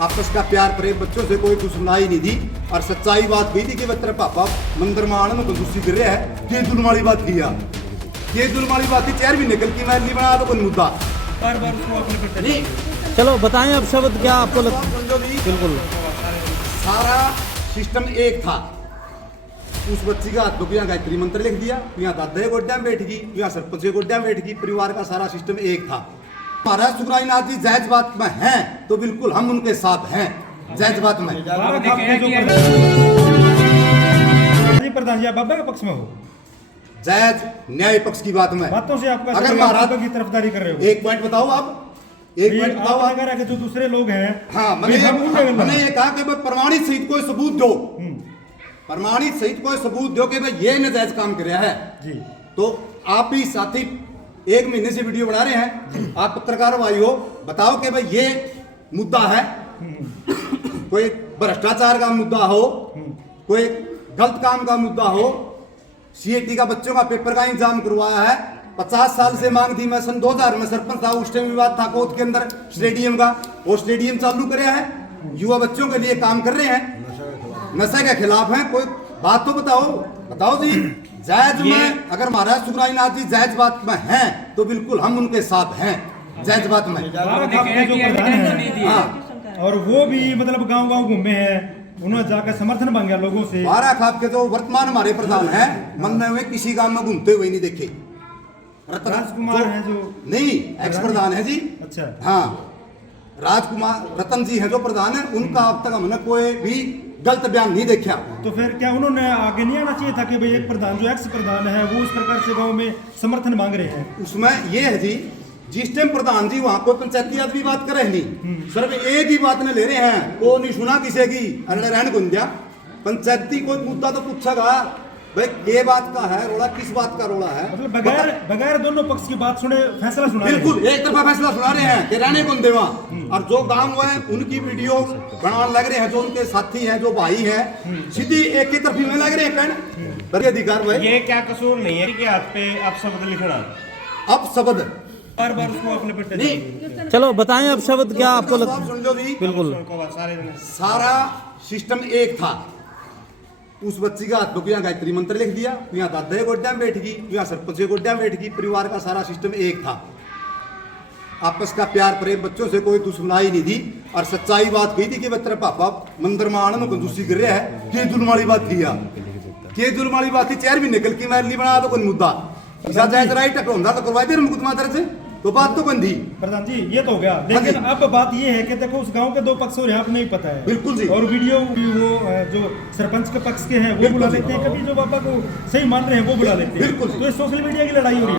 आपस का प्यार प्रेम बच्चों से कोई दुश्मनाई नहीं थी और सच्चाई बात कही थी कि बच्चा पापा मंदिर में आने को दूसरी कर रहा है ये दुलमाली बात किया ये दुलमाली बात थी चेयर भी निकल की मैं नहीं बना तो कोई मुद्दा बार-बार उसको अपने पे नहीं। चलो बताएं अब शब्द क्या आपको लगता है? समझो भी बिल्कुल सारा सिस्टम एक था। उस बच्ची का हाथ यहाँ गायत्री मंत्र लिख दिया, यहाँ दादा गोड्या में बैठ गई, यहाँ सरपंच गोड्या में बैठ गई, परिवार का सारा सिस्टम एक था। महाराज सुखराजनाथ जी जायज बात में हैं तो बिल्कुल हम उनके साथ हैं जायज बात में। प्रधान जी आप बाबा के पक्ष में हो, जायज न्याय पक्ष की बात में बातों से आपका अगर महाराज की तरफदारी कर रहे हो। एक पॉइंट बताओ आप, एक पॉइंट बताओ आप। अगर जो दूसरे लोग हैं हाँ मैंने ये कहा कि भाई प्रमाणित सहित कोई सबूत दो, प्रमाणित सहित कोई सबूत दो कि भाई ये नाजायज काम कर रहा है जी। तो आप ही साथी 1 महीने से वीडियो बना रहे हैं, आप पत्रकार भाई हो, बताओ कि भाई ये मुद्दा है, कोई भ्रष्टाचार का मुद्दा हो, कोई गलत काम का मुद्दा हो, सीएटी का बच्चों का पेपर का इंतजाम करवाया है, 50 साल से मांग थी। मैं सन 2000 में सरपंच था, उस टाइम विवाद था कोर्ट के अंदर स्टेडियम का, वो स्टेडियम चालू कराया है, युवा बच्चों के लिए काम कर रहे हैं, नशे के खिलाफ हैं। कोई बात तो बताओ जी। जायज में अगर महाराज सुखराजनाथ जी जायज बात में हैं तो बिल्कुल हम उनके साथ हैं जायज बात में। हाँ। और वो भी मतलब गांव-गांव घूमे हैं, उन्होंने जाकर समर्थन मांगा लोगों से। 12 खाप के जो वर्तमान हमारे प्रधान हैं, मन में किसी गांव में घूमते हुए नहीं देखे। राजकुमार हैं जो नहीं एक्स प्रधान है जी। अच्छा हाँ राजकुमार रतन जी है जो प्रधान है, उनका अब तक हमने कोई भी गलत बयान नहीं देखा। तो फिर क्या उन्होंने आगे नहीं आना चाहिए था कि भाई एक प्रधान जो एक्स प्रधान है वो इस प्रकार से गांव में समर्थन मांग रहे हैं? उसमें ये है जी, जिस टाइम प्रधान जी वहां कोई पंचायती आदमी बात कर रहे नहीं, सिर्फ एक ही बात ने ले रहे हैं, वो नहीं सुना किसी की, अरे रहन गुंजा पंचायती कोई मुद्दा तो पूछेगा भाई ये बात का है रोड़ा, किस बात का रोड़ा है, मतलब बगैर दोनों पक्ष की बात सुने फैसला सुना बिल्कुल एक तरफा फैसला सुना रहे हैं कि रहने कौन देवा। और जो गांव है उनकी वीडियो बनाने लग रहे हैं, जो उनके साथी हैं, जो भाई हैं, सीधी एक ही तरफी में लग रहे हैं कहने बड़े अधिकार भाई। ये क्या कसूर नहीं है कि हाथ पे आप शब्द लिखना, अब शब्द बार-बार उसको अपने पे नहीं। चलो बताएं अब शब्द क्या आपको लगता है? समझो भी बिल्कुल सारा सिस्टम एक था। उस बच्ची का हाथ यहाँ गायत्री मंत्र लिख दिया, यहाँ दादा गोड्या में बैठ गई, यहाँ सरपंच गोड्या में बैठ गई, परिवार का सारा सिस्टम एक था। आपस का प्यार प्रेम बच्चों से कोई दुश्मनाई नहीं थी और सच्चाई बात कही थी कि बच्चा पापा मंदिर में आने को दूसरी कर रहा है ये दुलमाली बात किया, ये दुलमाली बात थी चेयर भी निकल की मैं नहीं बना तो कोई मुद्दा जायज राइट होता तो करवाई दे मुकदमा दर्ज, तो बात तो बंदी। प्रधान जी ये तो हो गया, लेकिन अब बात ये है कि देखो उस गांव के दो पक्ष और यहाँ पे नहीं पता है। बिल्कुल जी। और वीडियो वो जो सरपंच के पक्ष के हैं वो बुला लेते हैं, कभी जो बाबा को सही मान रहे हैं वो बुला लेते हैं। बिल्कुल। तो ये सोशल मीडिया की लड़ाई हो रही है।